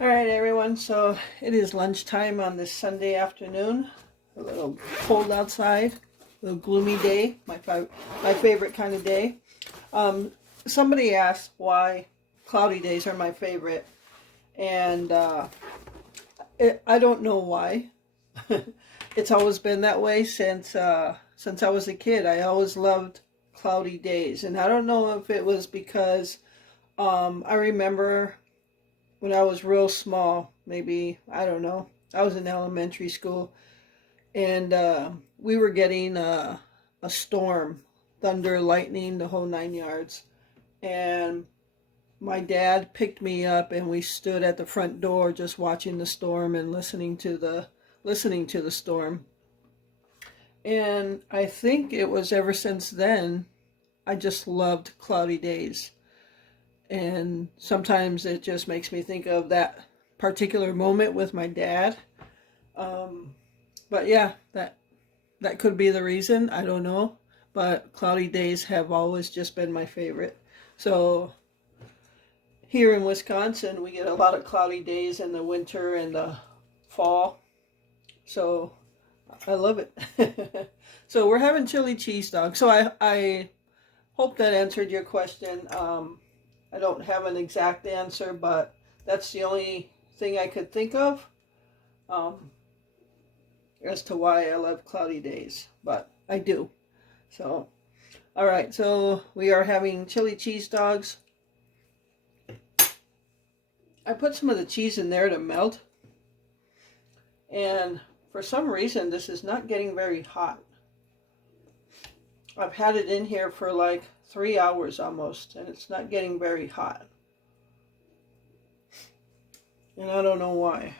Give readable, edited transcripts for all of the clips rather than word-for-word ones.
All right, everyone. So it is lunchtime on this Sunday afternoon. A little cold outside, a little gloomy day. My favorite kind of day. Um, Somebody asked why cloudy days are my favorite, and I don't know why. It's always been that way since I was a kid. I always loved cloudy days, and I don't know if it was because I remember when I was real small, maybe, I don't know, I was in elementary school, and we were getting a storm, thunder, lightning, the whole 9 yards. And my dad picked me up, and we stood at the front door just watching the storm and listening to the storm. And I think it was ever since then I just loved cloudy days. And sometimes it just makes me think of that particular moment with my dad. But yeah, that could be the reason. I don't know. But cloudy days have always just been my favorite. So here in Wisconsin, we get a lot of cloudy days in the winter and the fall. So I love it. So we're having chili cheese dog. So I hope that answered your question. I don't have an exact answer, but that's the only thing I could think of um, as to why I love cloudy days. But I do. So, all right. So we are having chili cheese dogs. I put some of the cheese in there to melt. And for some reason, this is not getting very hot. I've had it in here for like 3 hours almost, and it's not getting very hot. And I don't know why.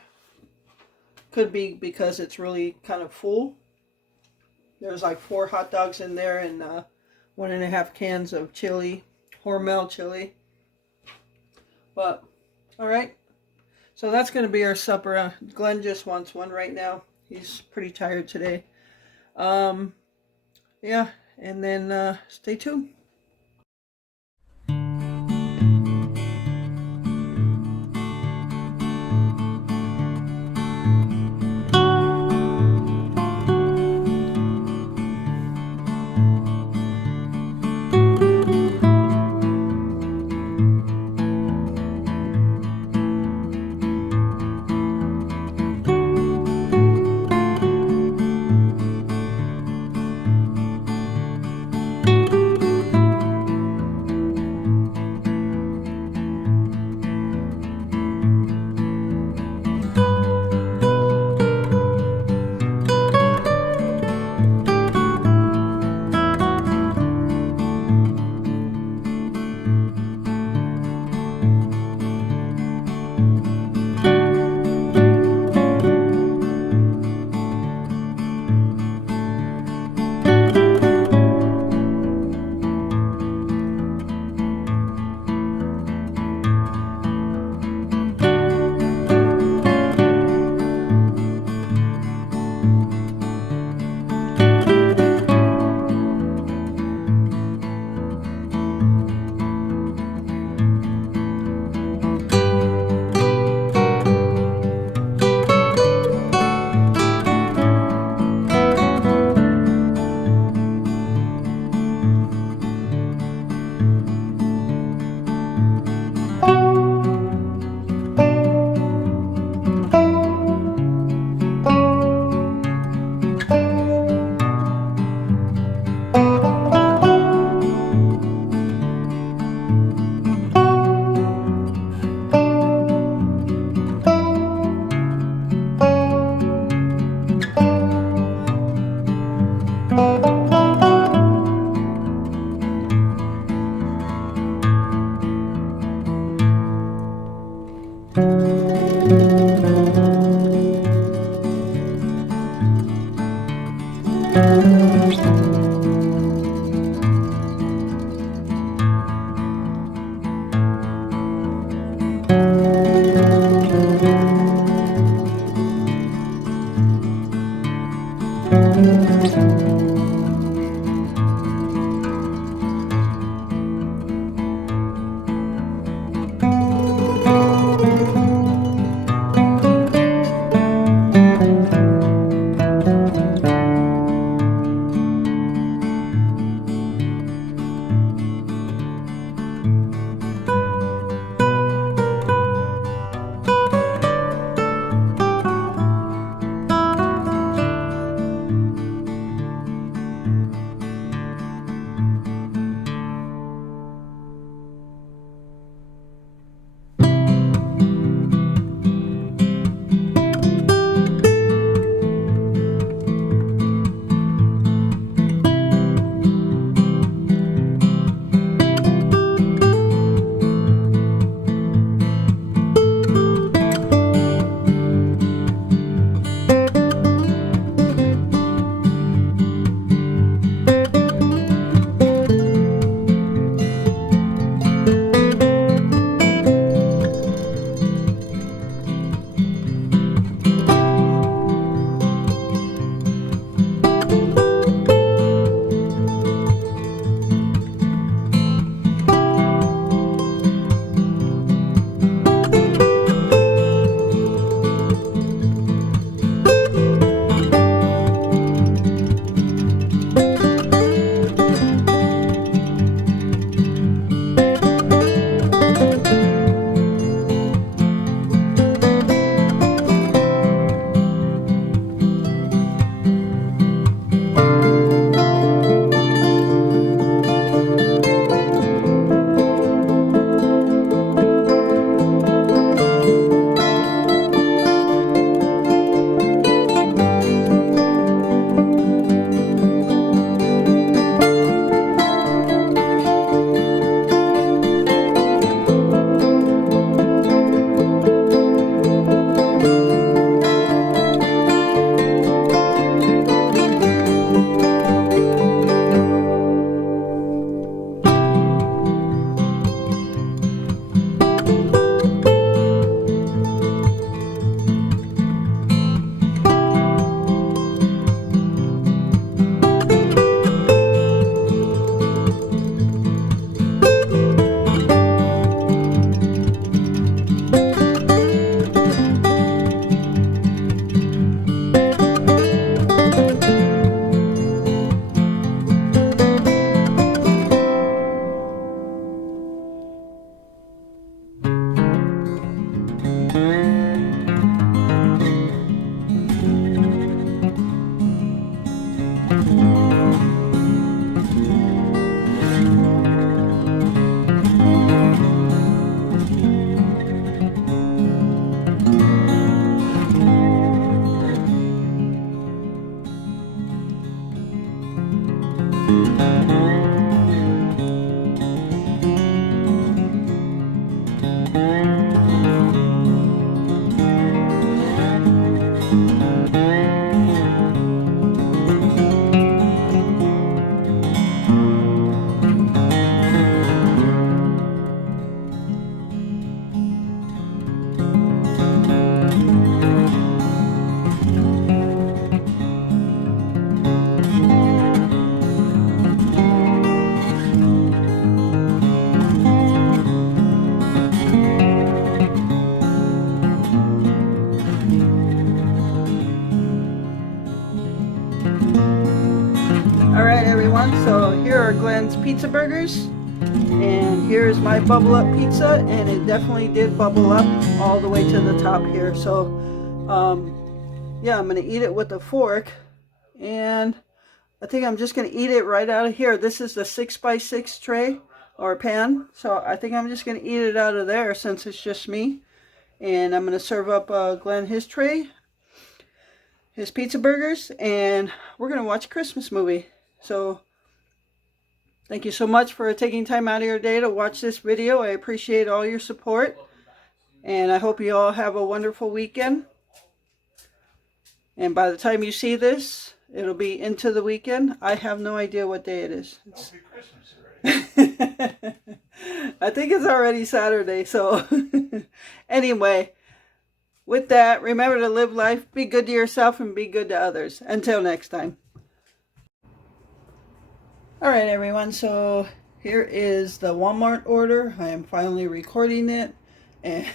Could be because it's really kind of full. There's like 4 hot dogs in there and 1.5 cans of chili, Hormel chili. But, all right. So that's going to be our supper. Glenn just wants one right now. He's pretty tired today. Yeah, and then stay tuned. Pizza Burgers. And here is my bubble up pizza, and it definitely did bubble up all the way to the top here. So yeah, I'm gonna eat it with a fork, and I think I'm just gonna eat it right out of here. This is the 6x6 tray or pan, so I think I'm just gonna eat it out of there since it's just me. And I'm gonna serve up Glenn his tray, his pizza burgers, and we're gonna watch a Christmas movie. So thank you so much for taking time out of your day to watch this video. I appreciate all your support, and I hope you all have a wonderful weekend. And by the time you see this, it'll be into the weekend. I have no idea what day it is. It's Christmas already. I think it's already Saturday. So anyway, with that, remember to live life, be good to yourself, and be good to others. Until next time. All right, everyone. So here is the Walmart order. I am finally recording it, and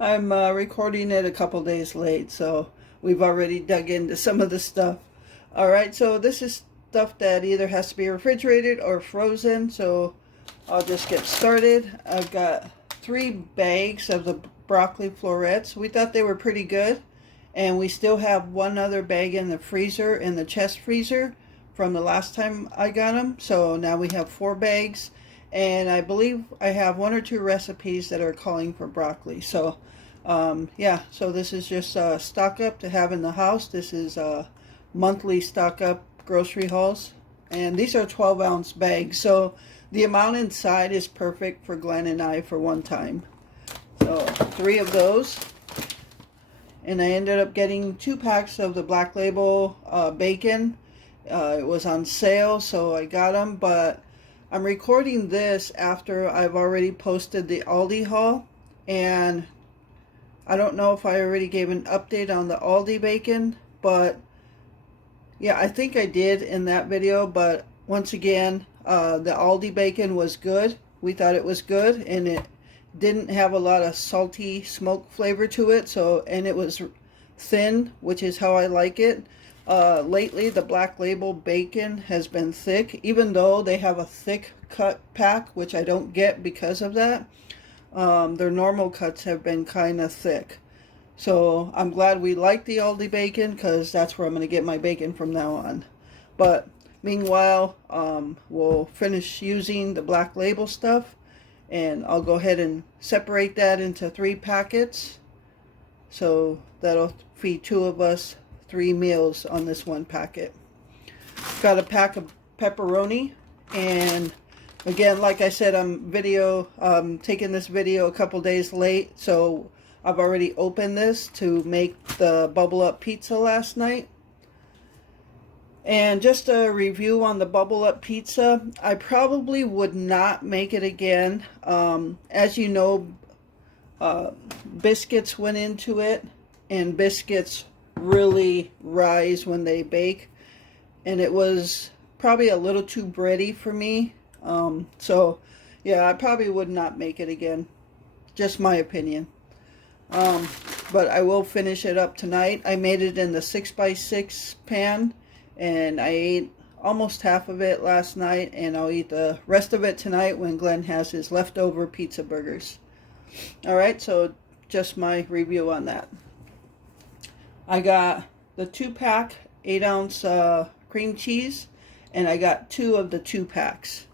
I'm recording it a couple days late. So we've already dug into some of the stuff. All right, so this is stuff that either has to be refrigerated or frozen. So I'll just get started. I've got 3 bags of the broccoli florets. We thought they were pretty good, and we still have 1 other bag in the freezer, in the chest freezer, from the last time I got them. So now we have 4 bags, and I believe I have 1 or 2 recipes that are calling for broccoli. So yeah, so this is just stock up to have in the house. This is monthly stock up grocery hauls, and these are 12-ounce bags, so the amount inside is perfect for Glenn and I for one time. So 3 of those, and I ended up getting 2 packs of the Black Label bacon. It was on sale, so I got them, but I'm recording this after I've already posted the Aldi haul, and I don't know if I already gave an update on the Aldi bacon, but yeah, I think I did in that video. But once again, the Aldi bacon was good. We thought it was good, and it didn't have a lot of salty smoke flavor to it. So, and it was thin, which is how I like it. Lately, the Black Label bacon has been thick, even though they have a thick cut pack, which I don't get because of that. Their normal cuts have been kind of thick. So I'm glad we like the Aldi bacon, because that's where I'm going to get my bacon from now on. But meanwhile, we'll finish using the Black Label stuff, and I'll go ahead and separate that into 3 packets. So that'll feed 2 of us 3 meals on this 1 packet. Got a pack of pepperoni, and again, like I said, I'm taking this video a couple days late, so I've already opened this to make the bubble up pizza last night. And just a review on the bubble up pizza, I probably would not make it again. As you know, biscuits went into it, and biscuits really rise when they bake, and it was probably a little too bready for me. So yeah, I probably would not make it again. Just my opinion. But I will finish it up tonight. I made it in the 6x6 pan, and I ate almost half of it last night, and I'll eat the rest of it tonight when Glenn has his leftover pizza burgers. Alright, so just my review on that. I got the 2-pack 8-ounce cream cheese, and I got 2 of the 2 packs.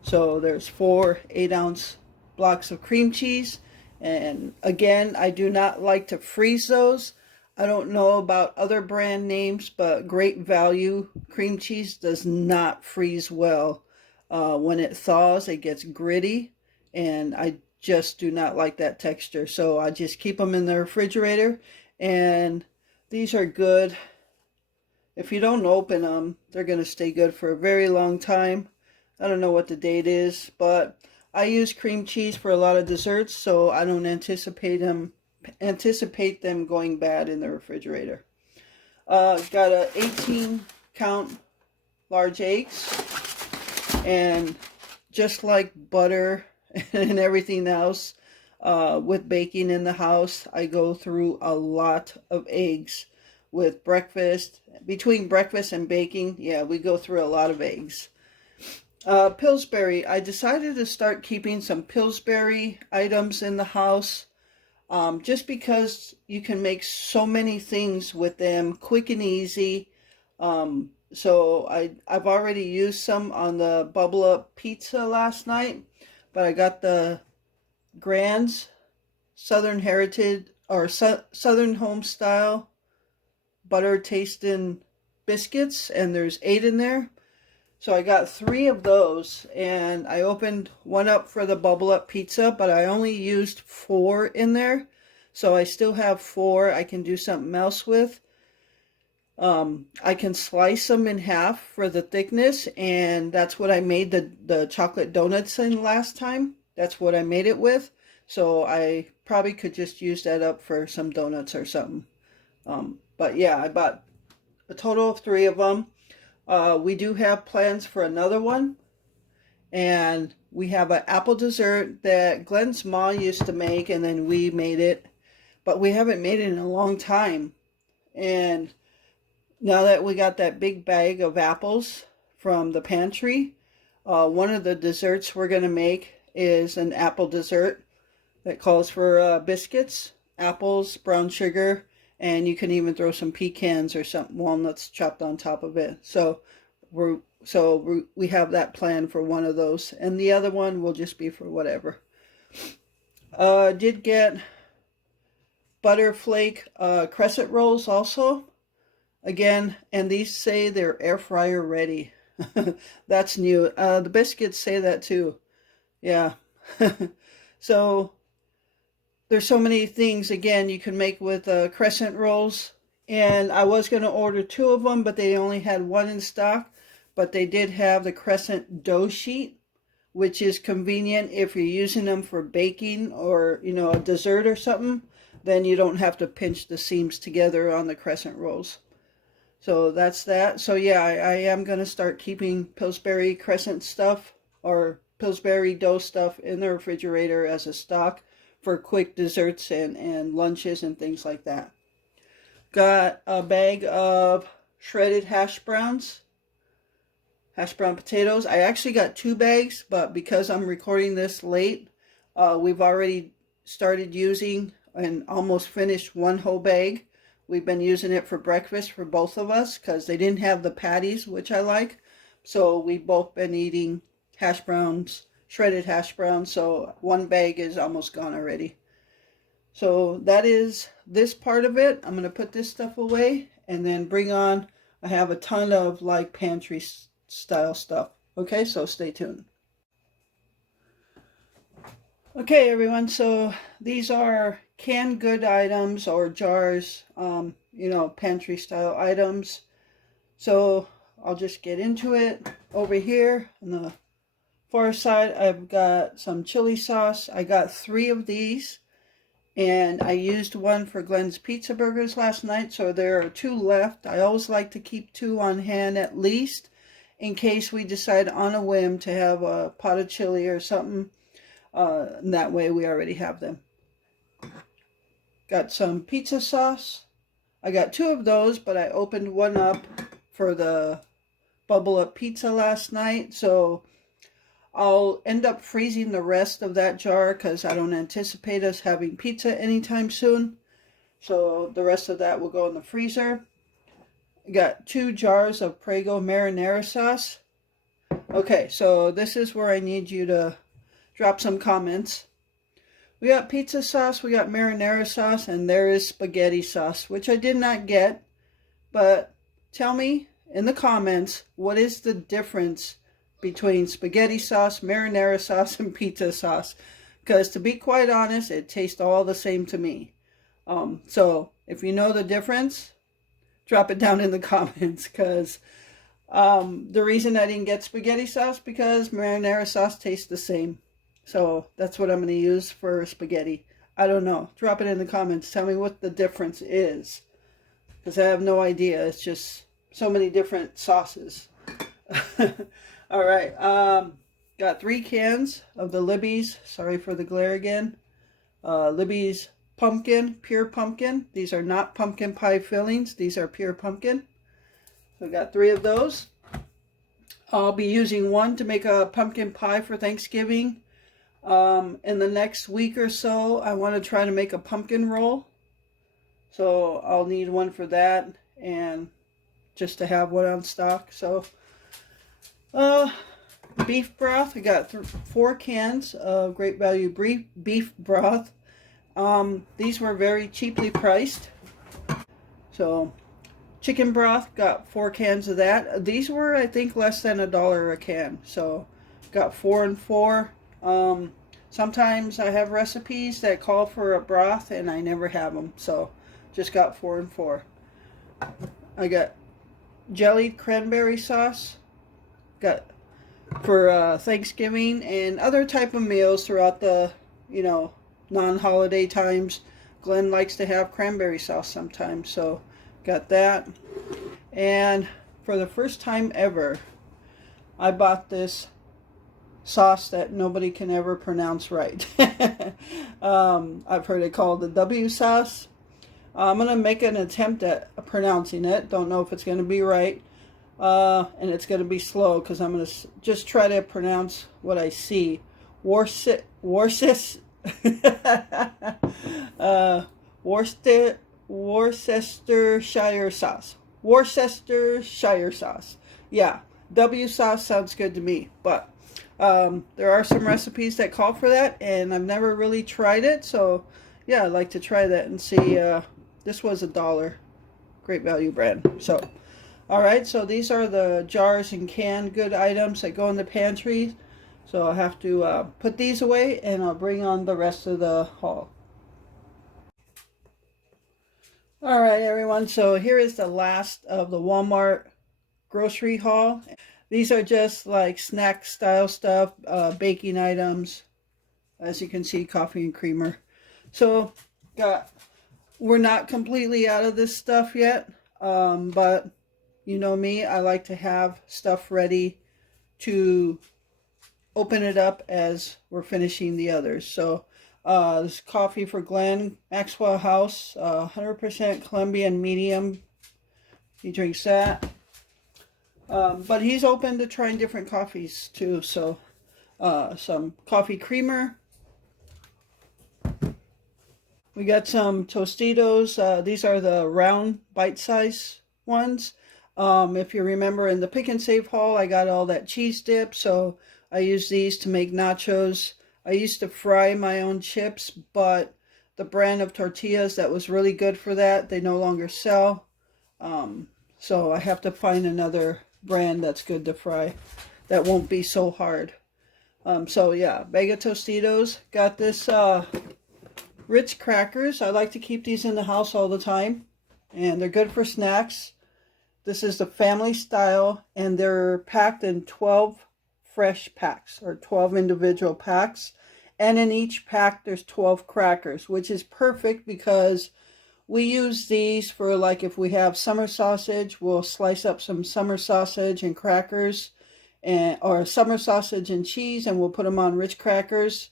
So there's 4 8-ounce blocks of cream cheese. And again, I do not like to freeze those. I don't know about other brand names, but Great Value cream cheese does not freeze well. When it thaws, it gets gritty, and I just do not like that texture. So I just keep them in the refrigerator, and these are good. If you don't open them, they're going to stay good for a very long time. I don't know what the date is, but I use cream cheese for a lot of desserts, so I don't anticipate them going bad in the refrigerator. Got a 18-count large eggs, and just like butter and everything else, with baking in the house, I go through a lot of eggs with breakfast. Between breakfast and baking, yeah, we go through a lot of eggs. Pillsbury. I decided to start keeping some Pillsbury items in the house. Just because you can make so many things with them quick and easy. So I've already used some on the Bubble Up pizza last night, but I got the Grand's Southern Heritage or Southern Home Style butter tasting biscuits, and there's 8 in there. So I got 3 of those, and I opened one up for the Bubble Up pizza, but I only used 4 in there. So I still have 4 I can do something else with. I can slice them in half for the thickness, and that's what I made the chocolate donuts in last time. That's what I made it with. So I probably could just use that up for some donuts or something. But yeah, I bought a total of 3 of them. We do have plans for another one. And we have an apple dessert that Glenn's mom used to make, and then we made it. But we haven't made it in a long time. And now that we got that big bag of apples from the pantry, one of the desserts we're going to make is an apple dessert that calls for biscuits, apples, brown sugar, and you can even throw some pecans or some walnuts chopped on top of it. So we have that plan for one of those, and the other one will just be for whatever. Did get Butterflake crescent rolls also. Again, and these say they're air fryer ready. That's new. The biscuits say that too. Yeah. So there's so many things, again, you can make with crescent rolls. And I was going to order 2 of them, but they only had 1 in stock. But they did have the crescent dough sheet, which is convenient if you're using them for baking or, you know, a dessert or something. Then you don't have to pinch the seams together on the crescent rolls. So that's that. So yeah, I am going to start keeping Pillsbury crescent stuff or Pillsbury dough stuff in the refrigerator as a stock for quick desserts and lunches and things like that. Got a bag of shredded hash brown potatoes. I actually got 2 bags, but because I'm recording this late, we've already started using and almost finished 1 whole bag. We've been using it for breakfast for both of us because they didn't have the patties, which I like. So we've both been eating hash browns, shredded hash browns. So 1 bag is almost gone already. So that is this part of it. I'm going to put this stuff away and then bring on, I have a ton of like pantry style stuff. Okay, so stay tuned. Okay, everyone, so these are canned good items or jars, you know, pantry style items. So I'll just get into it. Over here on the far side, I've got some chili sauce. I got 3 of these, and I used 1 for Glenn's Pizza Burgers last night, so there are 2 left. I always like to keep 2 on hand at least in case we decide on a whim to have a pot of chili or something. And that way we already have them. Got some pizza sauce. I got 2 of those, but I opened 1 up for the Bubble Up pizza last night. So I'll end up freezing the rest of that jar because I don't anticipate us having pizza anytime soon. So the rest of that will go in the freezer. I got 2 jars of Prego marinara sauce. Okay, so this is where I need you to drop some comments. We got pizza sauce, we got marinara sauce, and there is spaghetti sauce, which I did not get. But tell me in the comments, what is the difference between spaghetti sauce, marinara sauce, and pizza sauce? Because to be quite honest, it tastes all the same to me. So if you know the difference, drop it down in the comments. Because the reason I didn't get spaghetti sauce, because marinara sauce tastes the same. So that's what I'm going to use for spaghetti. I don't know. Drop it in the comments. Tell me what the difference is. Because I have no idea. It's just so many different sauces. Alright. Got 3 cans of the Libby's. Sorry for the glare again. Libby's pumpkin. Pure pumpkin. These are not pumpkin pie fillings. These are pure pumpkin. So we got 3 of those. I'll be using one to make a pumpkin pie for Thanksgiving. In the next week or so, I want to try to make a pumpkin roll. So I'll need one for that, and just to have one on stock. So, beef broth. I got 4 cans of Great Value beef broth. These were very cheaply priced. So, chicken broth, got 4 cans of that. These were, I think, less than $1 a can. So, got 4 and 4. Sometimes I have recipes that call for a broth, and I never have them. So, just got 4 and 4. I got jellied cranberry sauce. Got for Thanksgiving and other type of meals throughout the, non-holiday times. Glenn likes to have cranberry sauce sometimes, so got that. And for the first time ever, I bought this sauce that nobody can ever pronounce right. I've heard it called the W sauce. I'm going to make an attempt at pronouncing it. Don't know if it's going to be right. And it's going to be slow because I'm going to just try to pronounce what I see. Worcestershire sauce. Worcestershire sauce. Yeah, W sauce sounds good to me. But there are some recipes that call for that, and I've never really tried it. So, yeah, I'd like to try that and see. This was $1. Great Value brand. So, alright, so these are the jars and canned good items that go in the pantry. So I'll have to put these away, and I'll bring on the rest of the haul. Alright everyone, so here is the last of the Walmart grocery haul. These are just like snack style stuff, baking items. As you can see, coffee and creamer. So we're not completely out of this stuff yet, but you know me, I like to have stuff ready to open it up as we're finishing the others. So this coffee for Glenn, Maxwell House, 100% Colombian medium. He drinks that. But he's open to trying different coffees too. So some coffee creamer. We got some Tostitos. These are the round bite-size ones. If you remember in the Pick and Save haul, I got all that cheese dip, so I use these to make nachos. I used to fry my own chips, but the brand of tortillas that was really good for that, they no longer sell. So I have to find another brand that's good to fry that won't be so hard. So yeah, bag of Tostitos. Got this Ritz crackers. I like to keep these in the house all the time, and they're good for snacks. This is the family style, and they're packed in 12 fresh packs, or 12 individual packs. And in each pack, there's 12 crackers, which is perfect because we use these for, like, if we have summer sausage, we'll slice up some summer sausage and crackers, or summer sausage and cheese, and we'll put them on Ritz crackers.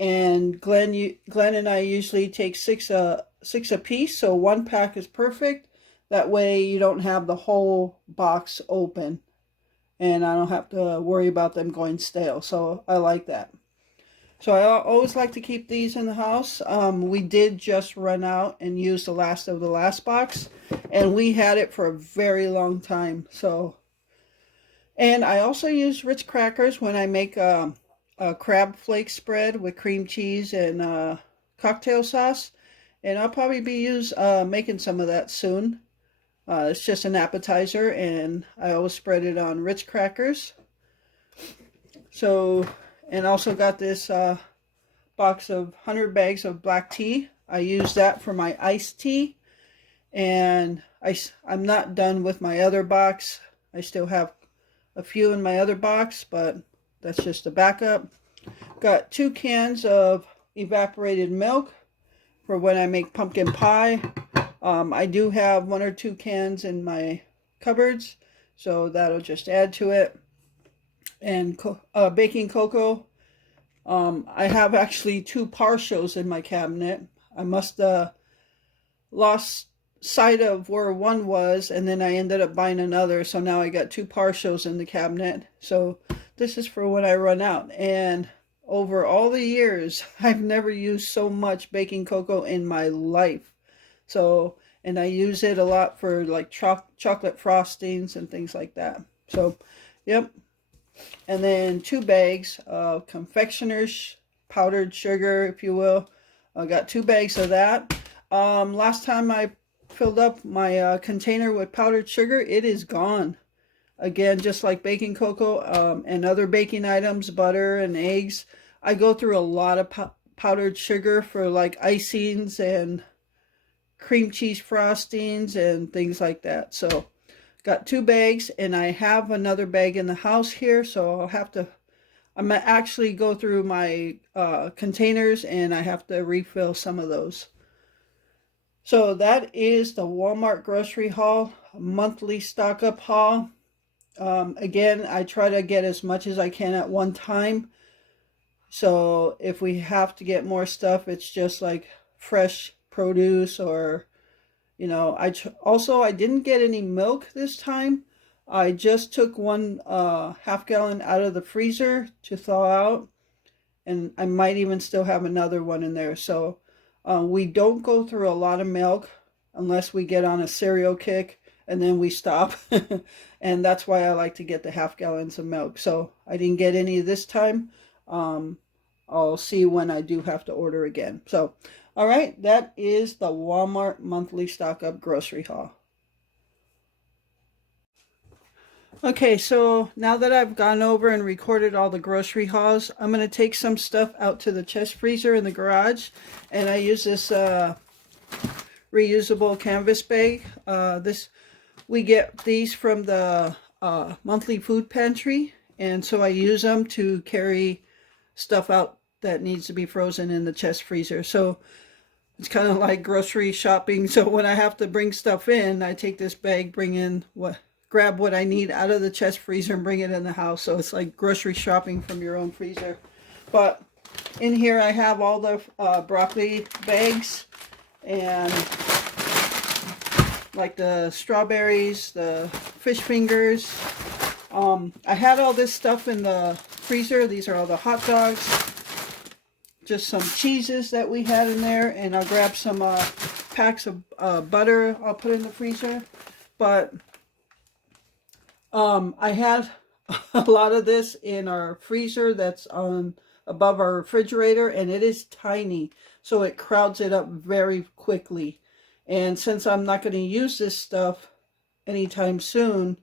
And Glenn and I usually take six a piece, so 1 pack is perfect. That way you don't have the whole box open, and I don't have to worry about them going stale. So I like that. So I always like to keep these in the house. We did just run out and use the last of the last box, and we had it for a very long time. So, and I also use Ritz crackers when I make a crab flake spread with cream cheese and cocktail sauce, and I'll probably be making some of that soon. It's just an appetizer, and I always spread it on Ritz crackers. So, and also got this box of 100 bags of black tea. I use that for my iced tea, and I'm not done with my other box. I still have a few in my other box, but that's just a backup. Got 2 cans of evaporated milk for when I make pumpkin pie. I do have 1 or 2 cans in my cupboards, so that'll just add to it. And baking cocoa. I have actually 2 partials in my cabinet. I must lost side of where one was, and then I ended up buying another, so now I got two partials in the cabinet. So this is for when I run out. And over all the years, I've never used so much baking cocoa in my life. So, and I use it a lot for like chocolate frostings and things like that. So, yep. And then 2 bags of confectioner's powdered sugar, if you will. I got 2 bags of that. Last time I filled up my container with powdered sugar, it is gone. Again, just like baking cocoa and other baking items, butter and eggs, I go through a lot of powdered sugar for like icings and cream cheese frostings and things like that. So got 2 bags, and I have another bag in the house here, so I'll have to, I'm gonna actually go through my containers, and I have to refill some of those. So that is the Walmart grocery haul, monthly stock up haul. Again, I try to get as much as I can at one time. So if we have to get more stuff, it's just like fresh produce, or, you know, I didn't get any milk this time. I just took one half gallon out of the freezer to thaw out, and I might even still have another one in there. So we don't go through a lot of milk unless we get on a cereal kick, and then we stop. And that's why I like to get the half gallons of milk. So I didn't get any this time. I'll see when I do have to order again. So, all right, that is the Walmart monthly stock up grocery haul. Okay, so now that I've gone over and recorded all the grocery hauls, I'm going to take some stuff out to the chest freezer in the garage. And I use this reusable canvas bag. We get these from the monthly food pantry. And so I use them to carry stuff out that needs to be frozen in the chest freezer. So it's kind of like grocery shopping. So when I have to bring stuff in, I take this bag, grab what I need out of the chest freezer and bring it in the house. So it's like grocery shopping from your own freezer. But in here I have all the broccoli bags, and like the strawberries, the fish fingers. I had all this stuff in the freezer. These are all the hot dogs. Just some cheeses that we had in there. And I'll grab some packs of butter I'll put in the freezer. But I had a lot of this in our freezer that's on above our refrigerator, and it is tiny, so it crowds it up very quickly. And since I'm not going to use this stuff anytime soon,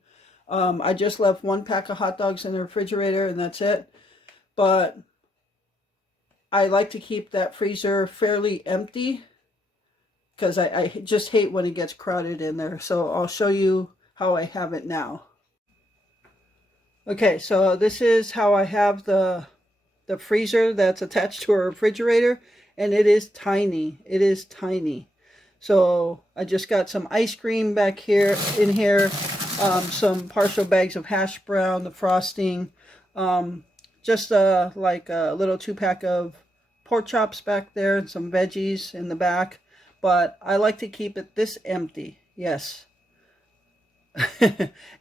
I just left 1 pack of hot dogs in the refrigerator, and that's it. But I like to keep that freezer fairly empty, because I just hate when it gets crowded in there. So I'll show you how I have it now. Okay, so this is how I have the freezer that's attached to a refrigerator, and it is tiny. It is tiny. So I just got some ice cream back here, some partial bags of hash brown, the frosting, just like a little 2-pack of pork chops back there, and some veggies in the back. But I like to keep it this empty, yes.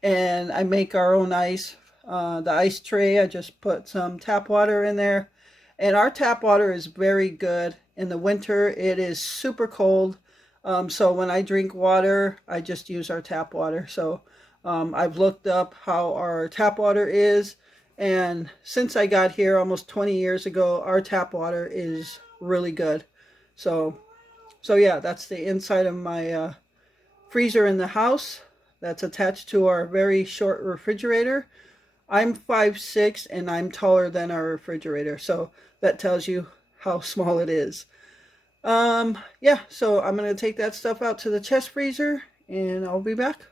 And I make our own ice. The ice tray, I just put some tap water in there. And our tap water is very good. In the winter, it is super cold. So when I drink water, I just use our tap water. So I've looked up how our tap water is. And since I got here almost 20 years ago, our tap water is really good. So yeah, that's the inside of my freezer in the house that's attached to our very short refrigerator. I'm 5'6", and I'm taller than our refrigerator, so that tells you how small it is. Yeah, so I'm going to take that stuff out to the chest freezer, and I'll be back.